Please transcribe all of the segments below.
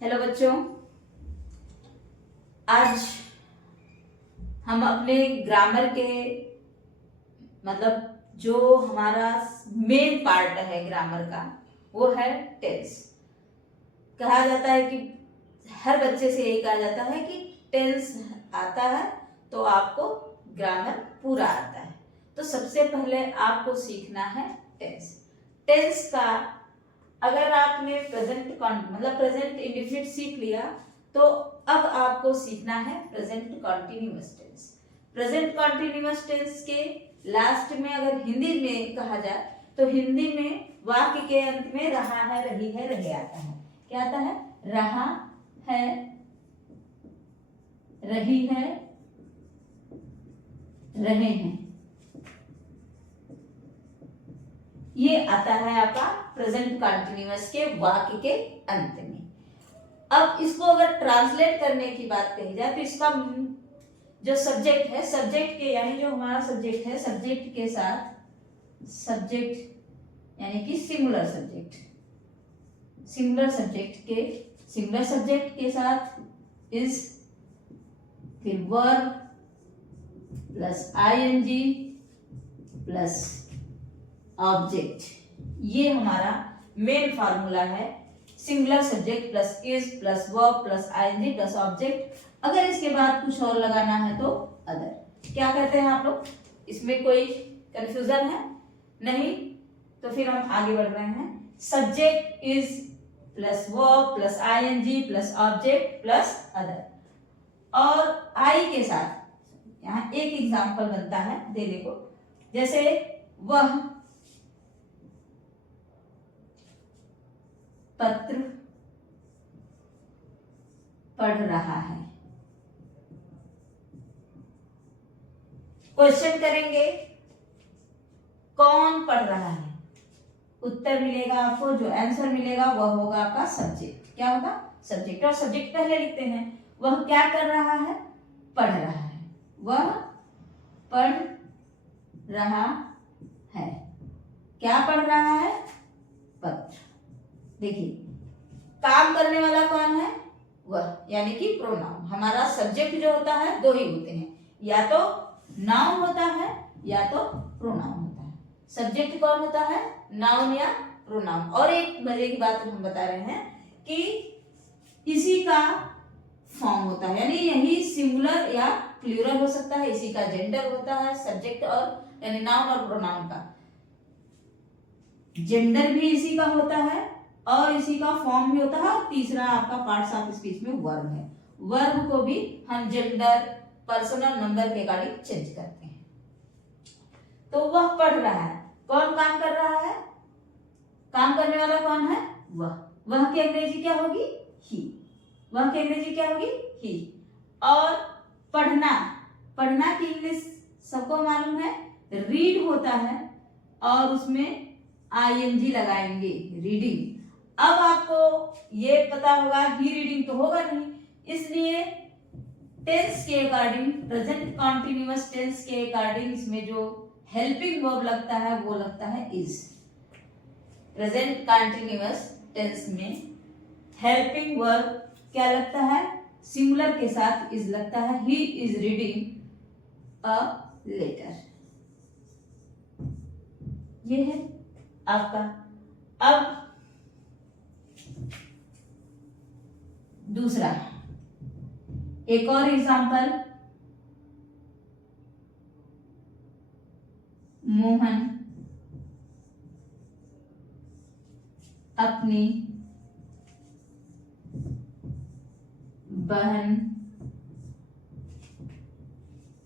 Hello बच्चों, आज हम अपने ग्रामर के जो हमारा मेन पार्ट है ग्रामर का वो है टेंस। कहा जाता है कि हर बच्चे से यही कहा जाता है कि टेंस आता है तो आपको ग्रामर पूरा आता है। तो सबसे पहले आपको सीखना है टेंस। टेंस का अगर आपने प्रेजेंट इंडेफिनिट सीख लिया तो अब आपको सीखना है present continuous tense. Present continuous tense के लास्ट में अगर हिंदी में कहा जाए तो हिंदी में वाक्य के अंत में रहा है, रही है, रहे आता है। क्या आता है? रहा है, रही है, रहे हैं। ये आता है आपका प्रेजेंट कंटिन्यूअस के वाक्य के अंत में। अब इसको अगर ट्रांसलेट करने की बात कही जाए तो इसका जो सब्जेक्ट है, सब्जेक्ट के यानी जो हमारा सब्जेक्ट है, सब्जेक्ट के साथ सब्जेक्ट यानी कि सिंगुलर सब्जेक्ट, सिंगुलर सब्जेक्ट के साथ इज, फिर verb plus ING plus object, ये हमारा मेन फार्मूला है। Singular subject plus is plus verb plus ING plus object. अगर इसके बाद कुछ और लगाना है तो अदर। क्या कहते हैं आप लोग? इसमें कोई कंफ्यूजन है? नहीं? तो फिर हम आगे बढ़ रहे हैं। Subject is plus verb plus ING plus object plus other. और आई के साथ यहाँ एक एग्जाम्पल बनता है देने को, जैसे वह पत्र पढ़ रहा है। क्वेश्चन करेंगे कौन पढ़ रहा है? उत्तर मिलेगा आपको, जो आंसर मिलेगा वह होगा आपका सब्जेक्ट। क्या होगा? सब्जेक्ट। और सब्जेक्ट पहले लिखते हैं। वह क्या कर रहा है? पढ़ रहा है। वह पढ़ रहा है। क्या पढ़ रहा है? पत्र। देखिए, काम करने वाला कौन है? वह, यानी कि प्रोनाउन। हमारा सब्जेक्ट जो होता है दो ही होते हैं, या तो नाउन होता है या तो प्रोनाउन होता है। सब्जेक्ट कौन होता है? नाउन या प्रोनाउन। और एक मजे की बात हम बता रहे हैं कि इसी का फॉर्म होता है, यानी यही सिंगुलर या प्लूरल हो सकता है, इसी का जेंडर होता है। सब्जेक्ट और यानी नाउन और प्रोनाउन का जेंडर भी इसी का होता है और इसी का फॉर्म भी होता है। और तीसरा आपका पार्ट्स ऑफ स्पीच में वर्ब है। वर्ब को भी हम जेंडर, पर्सनल, नंबर के अकॉर्डिंग चेंज करते हैं। तो वह पढ़ रहा है। कौन काम कर रहा है? काम करने वाला कौन है? वह की अंग्रेजी क्या होगी? ही। वह की अंग्रेजी क्या होगी? ही। और पढ़ना, पढ़ना की इंग्लिश सबको मालूम है, रीड होता है और उसमें आईएनजी लगाएंगे, रीडिंग। अब आपको ये पता होगा ही रीडिंग तो होगा नहीं, इसलिए टेंस के अकॉर्डिंग, प्रेजेंट कॉन्टिन्यूअस टेंस के अकॉर्डिंग इसमें जो हेल्पिंग वर्ब लगता है वो लगता है इज। प्रेजेंट कॉन्टिन्यूअस टेंस में हेल्पिंग वर्ब क्या लगता है? सिंगुलर के साथ इज लगता है। He is reading a letter. ये है आपका। अब दूसरा, एक और एग्जांपल। मोहन अपनी बहन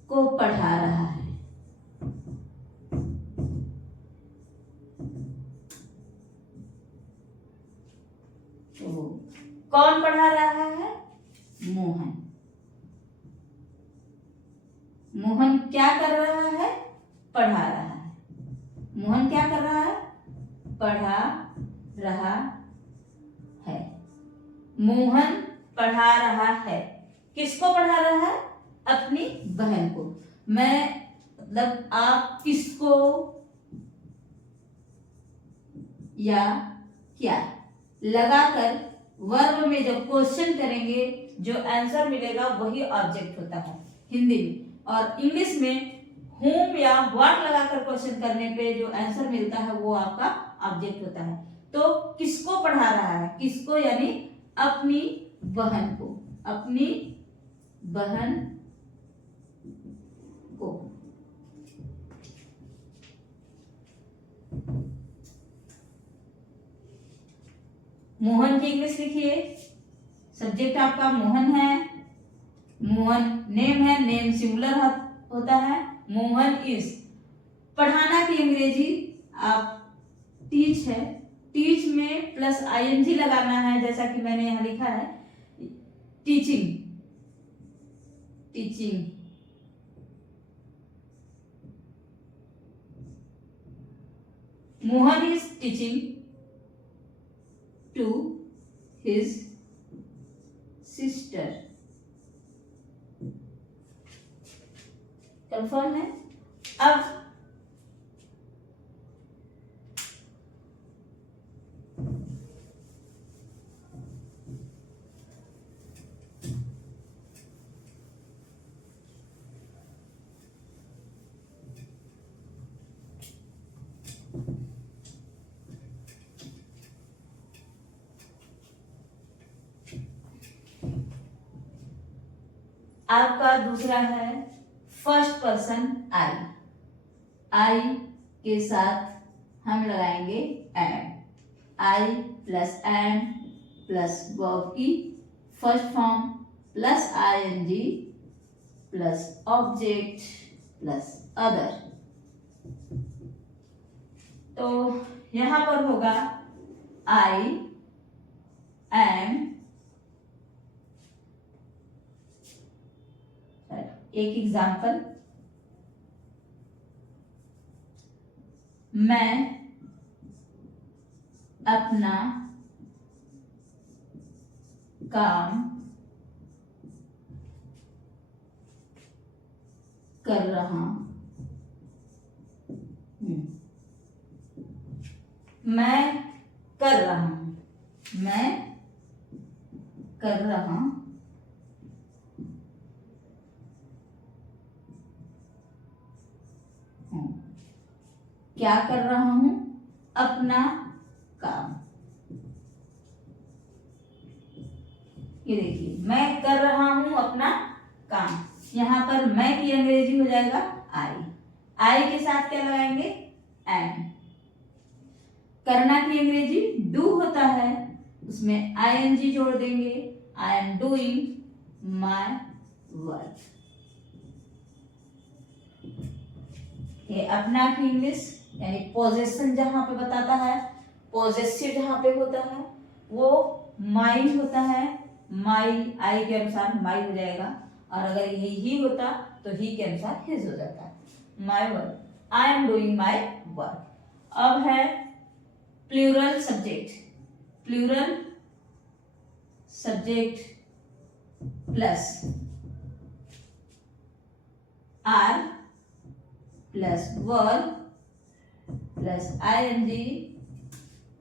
को पढ़ा रहा है। तो कौन पढ़ा रहा है? मोहन। मोहन क्या कर रहा है? पढ़ा रहा है। मोहन क्या कर रहा है? पढ़ा रहा है। मोहन पढ़ा रहा है। किसको पढ़ा रहा है? अपनी बहन को। आप किसको या क्या लगाकर वर्ब में जब क्वेश्चन करेंगे जो आंसर मिलेगा वही ऑब्जेक्ट होता है हिंदी में, और इंग्लिश में whom या what लगाकर क्वेश्चन करने पे जो आंसर मिलता है वो आपका ऑब्जेक्ट होता है। तो किसको पढ़ा रहा है, किसको, यानी अपनी बहन को, अपनी बहन को। मोहन की इंग्लिश लिखिए। सब्जेक्ट आपका मोहन है, मोहन नेम है, नेम सिंगुलर होता है, मोहन इज। पढ़ाना की अंग्रेजी आप टीच है, टीच में प्लस आईएनजी लगाना है, जैसा कि मैंने यहां लिखा है teaching, teaching. Mohan is teaching to his sister. Confirm है। अब आपका दूसरा है फर्स्ट पर्सन आई। आई के साथ हम लगाएंगे am. I plus am plus verb की first form plus ING plus object plus other. तो यहां पर होगा आई एम, एक एग्जाम्पल, मैं अपना काम कर रहा हूं। मैं कर रहा हूं, मैं कर रहा हूं। क्या कर रहा हूं? अपना काम। ये देखिए, मैं कर रहा हूं अपना काम। यहां पर मैं की अंग्रेजी हो जाएगा आई। आई के साथ क्या लगाएंगे? एम। करना की अंग्रेजी डू होता है, उसमें आईएनजी जोड़ देंगे। आई एम डूइंग माई वर्क। ये अपना की इंग्लिश, यानी पोजेशन जहां पे बताता है, पोजेसिव जहां पे होता है वो माई होता है। माई आई के अनुसार माई हो जाएगा, और अगर ये ही होता तो ही के अनुसार हिज हो जाता है। My work, I am doing my work. अब है plural subject. Plural subject plus are plus verb plus ING,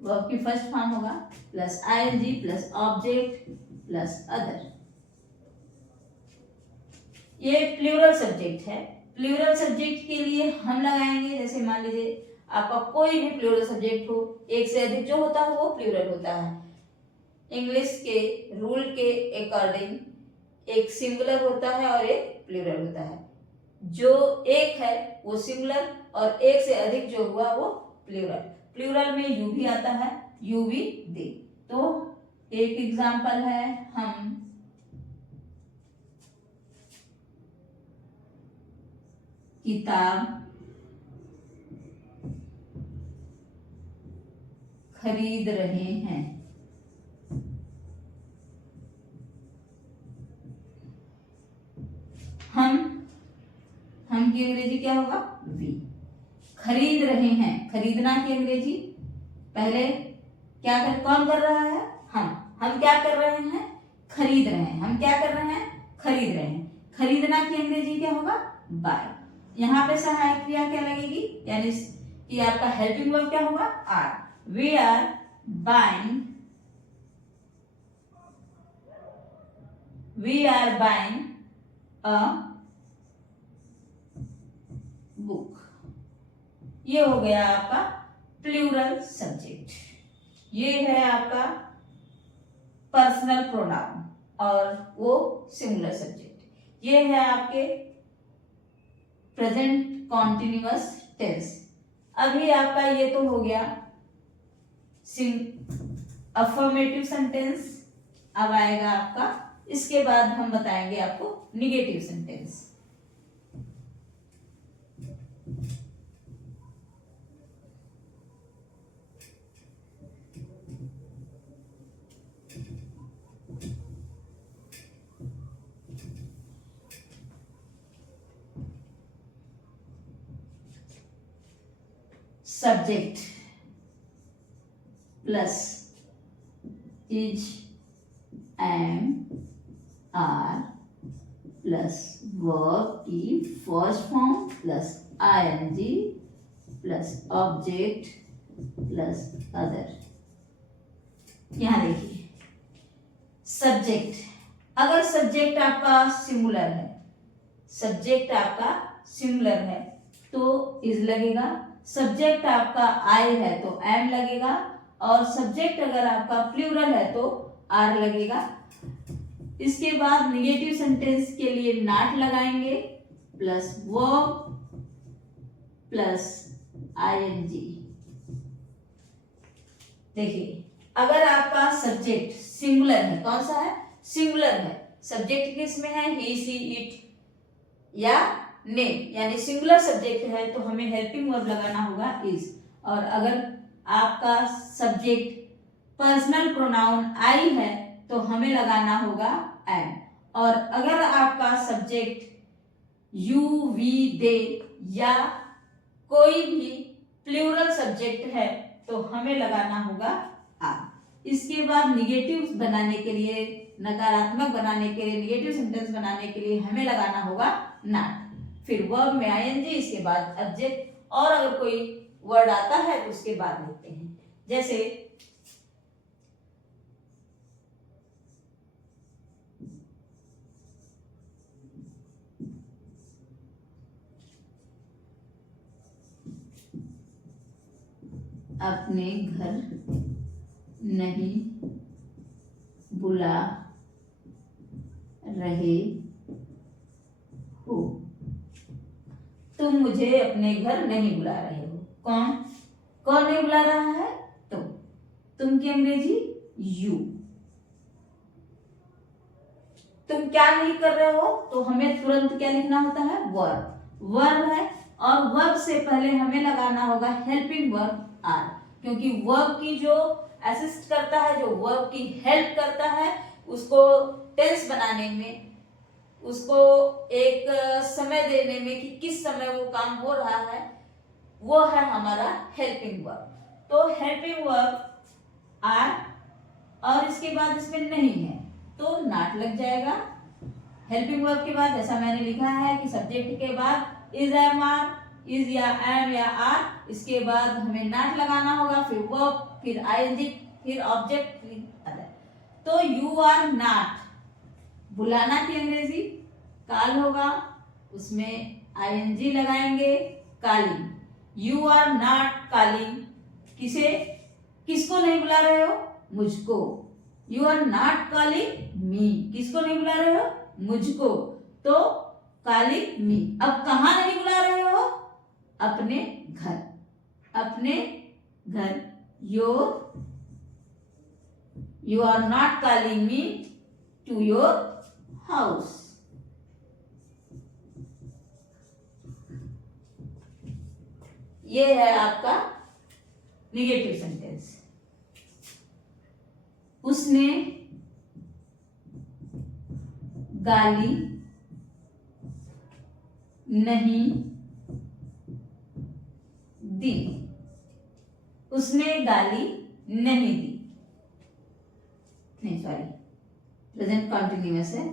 verb की फर्स्ट फॉर्म होगा, plus ING plus object plus other. ये प्लूरल सब्जेक्ट है। प्लूरल सब्जेक्ट के लिए हम लगाएंगे, जैसे मान लीजिए आपका कोई भी प्लूरल सब्जेक्ट हो, एक से अधिक जो होता है वो प्लूरल होता है। इंग्लिश के रूल के अकॉर्डिंग एक सिंगुलर होता है और एक प्लूरल होता है। जो एक है वो सिंगुलर, और एक से अधिक जो हुआ वो प्लूरल। प्लूरल में यू भी आता है, यू भी दे। तो एक एग्जांपल है, हम किताब खरीद रहे हैं। हम की अंग्रेजी क्या होगा? वी। खरीद रहे हैं, खरीदना की अंग्रेजी पहले क्या कौन कर रहा है? हम क्या कर रहे हैं? खरीद रहे हैं। हम क्या कर रहे हैं? खरीद रहे हैं। खरीदना की अंग्रेजी क्या होगा? बाय। यहाँ पे सहायक क्रिया क्या लगेगी, यानी कि आपका हेल्पिंग वर्ब क्या होगा? Are. We are buying we are buying a book. ये हो गया आपका प्लूरल सब्जेक्ट। ये है आपका पर्सनल प्रोनाउन और वो सिंगुलर सब्जेक्ट। ये है आपके प्रेजेंट कॉन्टिन्यूअस टेंस। अभी आपका ये तो हो गया अफर्मेटिव सेंटेंस। अब आएगा आपका, इसके बाद हम बताएंगे आपको negative sentence. Subject plus is, am, are plus verb की first form plus ING plus object plus other. यहां देखिए सब्जेक्ट, अगर सब्जेक्ट आपका सिंगुलर है, सब्जेक्ट आपका सिंगुलर है तो इज लगेगा। सब्जेक्ट आपका आई है तो एम लगेगा, और सब्जेक्ट अगर आपका प्लूरल है तो आर लगेगा। इसके बाद निगेटिव सेंटेंस के लिए नॉट लगाएंगे प्लस वर्ब प्लस आईएनजी। देखिए अगर आपका सब्जेक्ट सिंगुलर है, कौन सा है? सिंगुलर है। सब्जेक्ट किस में है? ही, सी, इट या नेम, यानी सिंगुलर सब्जेक्ट है तो हमें हेल्पिंग वर्ब लगाना होगा इज। और अगर आपका सब्जेक्ट पर्सनल प्रोनाउन आई है तो हमें लगाना होगा एम। और अगर आपका सब्जेक्ट यू, वी, दे या कोई भी प्लूरल सब्जेक्ट है तो हमें लगाना होगा आर। इसके बाद निगेटिव बनाने के लिए, नकारात्मक बनाने के लिए, निगेटिव सेंटेंस बनाने के लिए हमें लगाना होगा नॉट, फिर वर्ब में आईएनजी, इसके बाद ऑब्जेक्ट, और अगर कोई वर्ड आता है तो उसके बाद लिखते हैं। जैसे अपने घर नहीं बुला रहे हो, तुम मुझे अपने घर नहीं बुला रहे हो। कौन कौन नहीं बुला रहा है? तुम की अंग्रेजी यू। तुम क्या नहीं कर रहे हो तो हमें तुरंत क्या लिखना होता है? वर्ब। वर्ब है और वर्ब से पहले हमें लगाना होगा हेल्पिंग वर्ब आर, क्योंकि वर्ब की जो असिस्ट करता है, जो वर्ब की हेल्प करता है, उसको टेंस बनाने में, उसको एक समय देने में कि किस समय वो काम हो रहा है, वो है हमारा हेल्पिंग वर्ब। तो हेल्पिंग वर्ब आर, और इसके बाद इसमें नहीं है तो नॉट लग जाएगा। हेल्पिंग वर्ब के बाद जैसा मैंने लिखा है कि सब्जेक्ट के बाद इज, एम, आर, इज या एम या आर, इसके बाद हमें नॉट लगाना होगा, फिर वर्ब, फिर आईएनजी, फिर ऑब्जेक्ट, फिर अदर। तो यू आर नॉट, बुलाना की अंग्रेजी काल होगा, उसमें आईएनजी लगाएंगे, calling. You are not calling, किसे, किसको नहीं बुला रहे हो? मुझको। You are not calling me, किसको नहीं बुला रहे हो? मुझको। तो कॉलिंग मी, अब कहां नहीं बुला रहे हो? अपने घर। अपने घर, you are not calling me to your house. ये है आपका निगेटिव सेंटेंस। उसने गाली नहीं दी, उसने गाली नहीं दी, नहीं सॉरी, प्रेजेंट कॉन्टिन्यूअस है।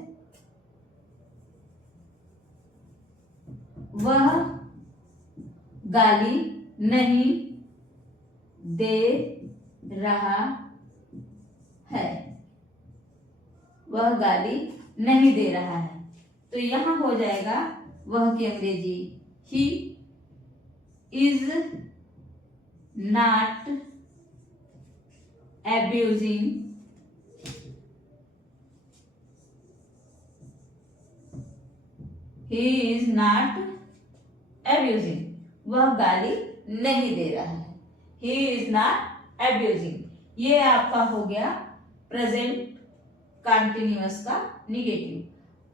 वह गाली नहीं दे रहा है, वह गाली नहीं दे रहा है, तो यहां हो जाएगा वह की अंग्रेजी he is not abusing he is not abusing, वह गाली नहीं दे रहा है, he is not abusing। ये आपका हो गया प्रेजेंट कंटिन्यूअस का निगेटिव।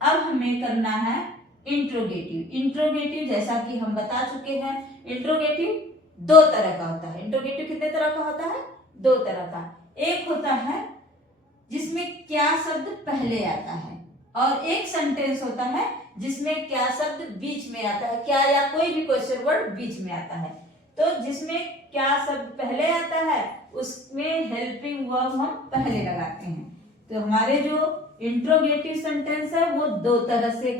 अब हमें करना है इंट्रोगेटिव। इंट्रोगेटिव जैसा कि हम बता चुके हैं, इंट्रोगेटिव दो तरह का होता है। इंट्रोगेटिव कितने तरह का होता है? दो तरह का। एक होता है जिसमें क्या शब्द पहले आता है, और एक सेंटेंस होता है जिसमें क्या शब्द बीच में आता है, क्या या कोई भी क्वेश्चन वर्ड बीच में आता है। तो जिसमें क्या शब्द पहले आता है उसमें हेल्पिंग वर्ब हम पहले लगाते हैं। तो हमारे जो इंट्रोगेटिव सेंटेंस है वो दो तरह से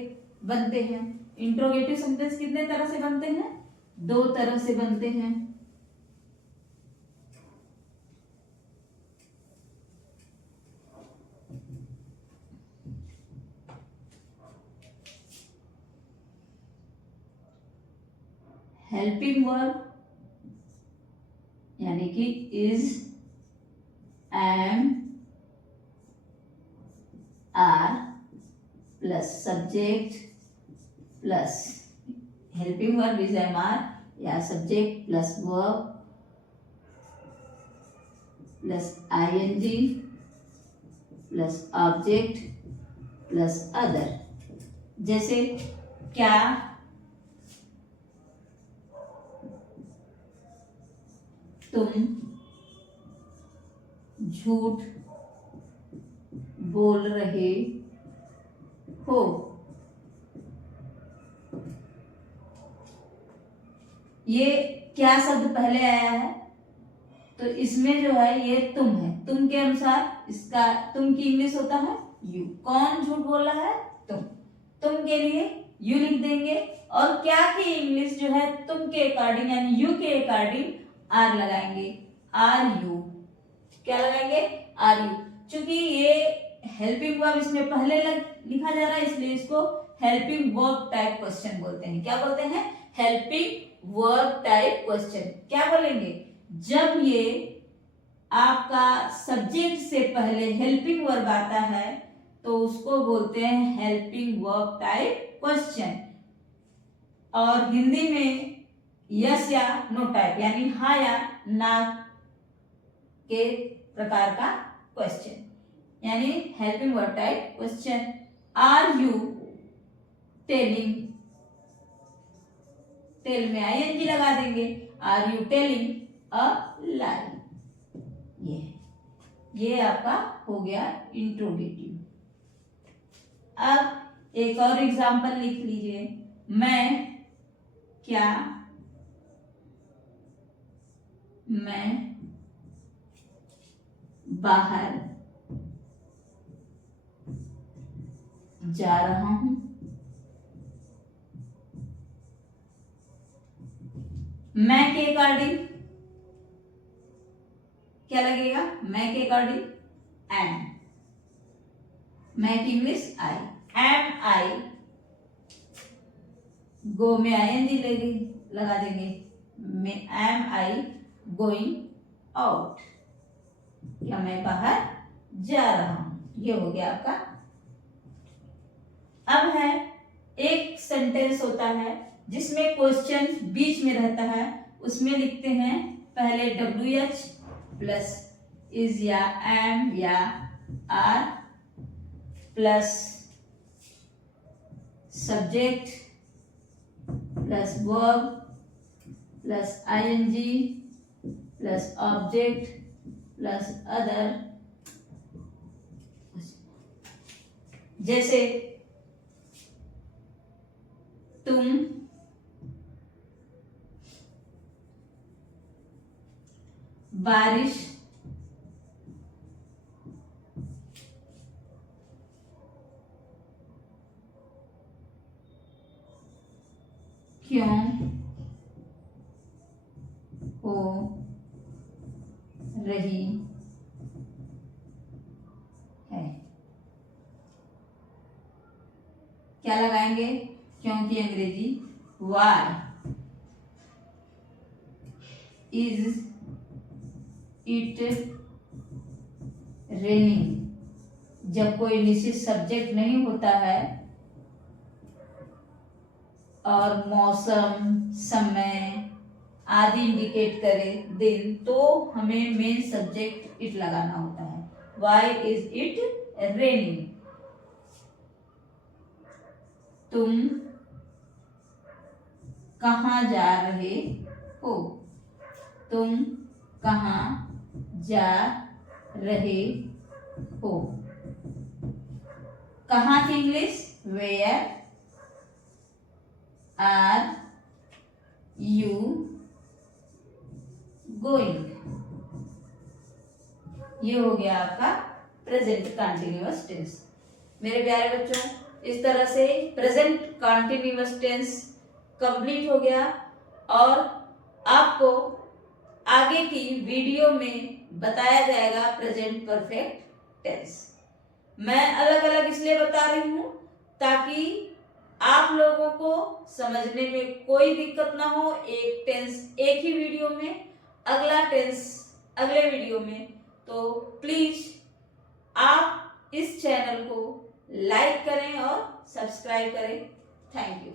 बनते हैं। इंट्रोगेटिव सेंटेंस कितने तरह से बनते हैं? दो तरह से बनते हैं। हेल्पिंग वर्ब यानी कि is, am, are plus subject plus helping verb is, am, are या subject plus verb plus ING plus object plus other. जैसे क्या, तुम झूठ बोल रहे हो। ये क्या शब्द पहले आया है तो इसमें जो है ये तुम है। तुम के अनुसार इसका तुम की इंग्लिश होता है यू। कौन झूठ बोल रहा है? तुम। तुम के लिए यू लिख देंगे, और क्या की इंग्लिश जो है तुम के अकॉर्डिंग यानी यू के अकॉर्डिंग आर लगाएंगे। आर यू, क्या लगाएंगे? Are you. चूंकि ये हेल्पिंग वर्ब इसमें पहले लिखा जा रहा है इसलिए इसको हेल्पिंग वर्ब टाइप क्वेश्चन बोलते हैं। क्या बोलते हैं? Helping verb type question. क्या बोलेंगे? जब ये आपका सब्जेक्ट से पहले हेल्पिंग वर्ब आता है तो उसको बोलते हैं हेल्पिंग वर्ब टाइप क्वेश्चन। और हिंदी में यस या नो टाइप यानी हाँ या ना के प्रकार का क्वेश्चन यानी helping verb type question. Are you telling, tell में आईएनजी लगा देंगे। Are you telling a lie. ये आपका हो गया इंट्रोगेटिव। अब एक और एग्जांपल लिख लीजिए। मैं क्या, मैं बाहर जा रहा हूं। मैं के अकॉर्डिंग क्या लगेगा? मैं के अकॉर्डिंग एम। मैं की इंग्लिश आई। एम आई, गो में आईएनजी लगा देंगे। एम आई गोइंग आउट, या मैं बाहर जा रहा हूं। ये हो गया आपका। अब है एक सेंटेंस होता है जिसमें क्वेश्चन बीच में रहता है, उसमें लिखते हैं पहले WH प्लस इज या एम या are plus subject plus verb plus ING plus object plus other. जैसे तुम बारिश क्यों हो रही है। क्या लगाएंगे, क्योंकि अंग्रेजी वाई इज इट रेनिंग। जब कोई निश्चित सब्जेक्ट नहीं होता है और मौसम, समय आदि इंडिकेट करे दिन, तो हमें मेन सब्जेक्ट इट लगाना होता है। Why is it raining. तुम कहाँ जा रहे हो, तुम कहाँ जा रहे हो। कहाँ की English, where are you going. ये हो गया आपका प्रेजेंट कंटिन्यूअस टेंस। मेरे प्यारे बच्चों, इस तरह से प्रेजेंट कंटिन्यूअस टेंस कंप्लीट हो गया और आपको आगे की वीडियो में बताया जाएगा प्रेजेंट परफेक्ट टेंस। मैं अलग अलग इसलिए बता रही हूं ताकि आप लोगों को समझने में कोई दिक्कत ना हो। एक टेंस एक ही वीडियो में, अगला टेंस अगले वीडियो में। तो प्लीज आप इस चैनल को लाइक करें और सब्सक्राइब करें। Thank you.